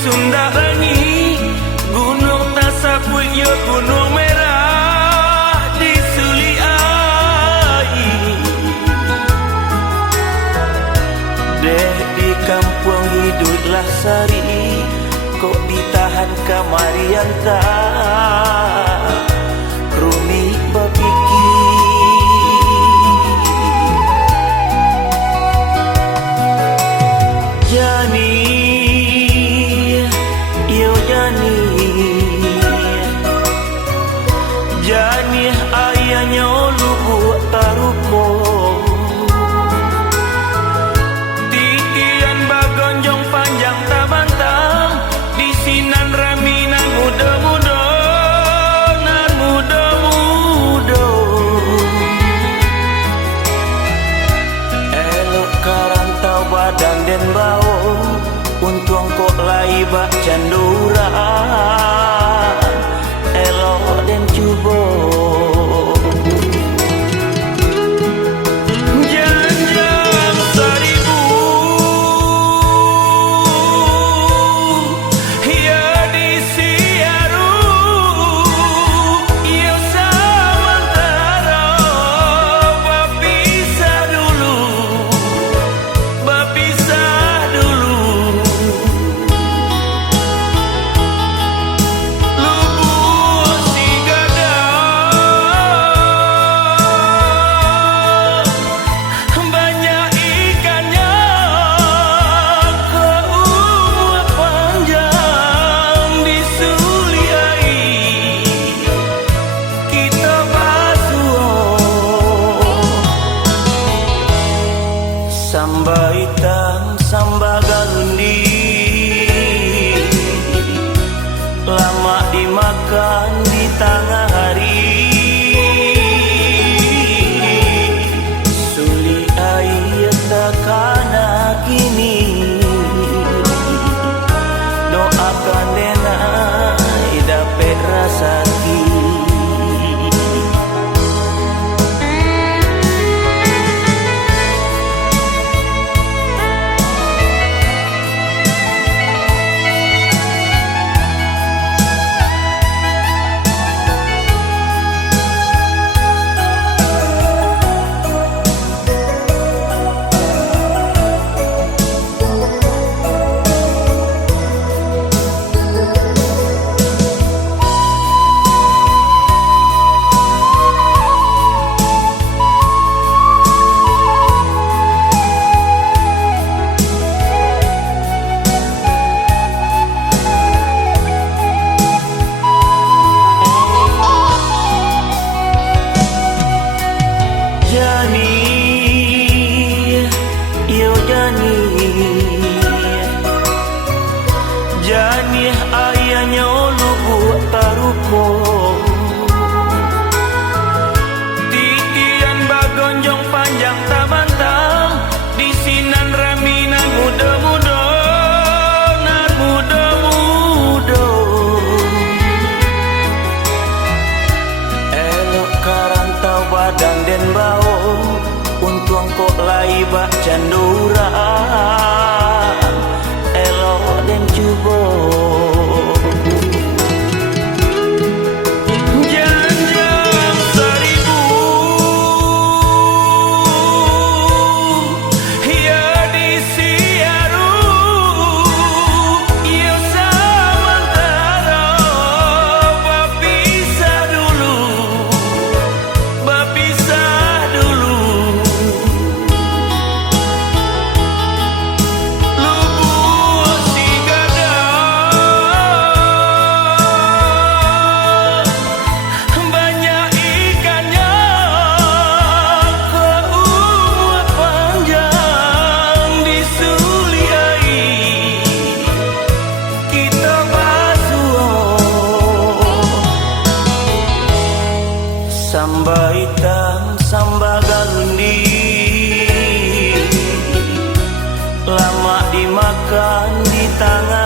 Sundarangi, Gunung Tasapui, yo Gunung Merah di Suliai. Dek di kampung hiduplah sari, kok ditahan kamarian tak kruni bapiki. Jani Jani ayahnya lubu taruko, titian bagonjong panjang tabantang, di sinan raminan muda-muda, nan muda-muda. Elok karantau badan dan bau, untung kok lai bak canduran, elok dan cubo. Janjang seribu, ya di siaru, ya samantara, bapisah dulu, bapisah dulu. Samba hitam, samba galundi, lama dimakan di tengah hari. Suli air takana kini, doakan dena dapat rasaki. Jani ayahnya lubu taruko, titian bagonjong panjang tabantang, di sinan raminan muda-muda, nan muda-muda. Elok karantau badan dan bau, untung kok lai bak canduran, elok dan cubo. Janjang seribu, ya di siaru, ya samantara, bapisah dulu, bapisah dulu. Samba hitam, samba galundi, lama dimakan di tangan.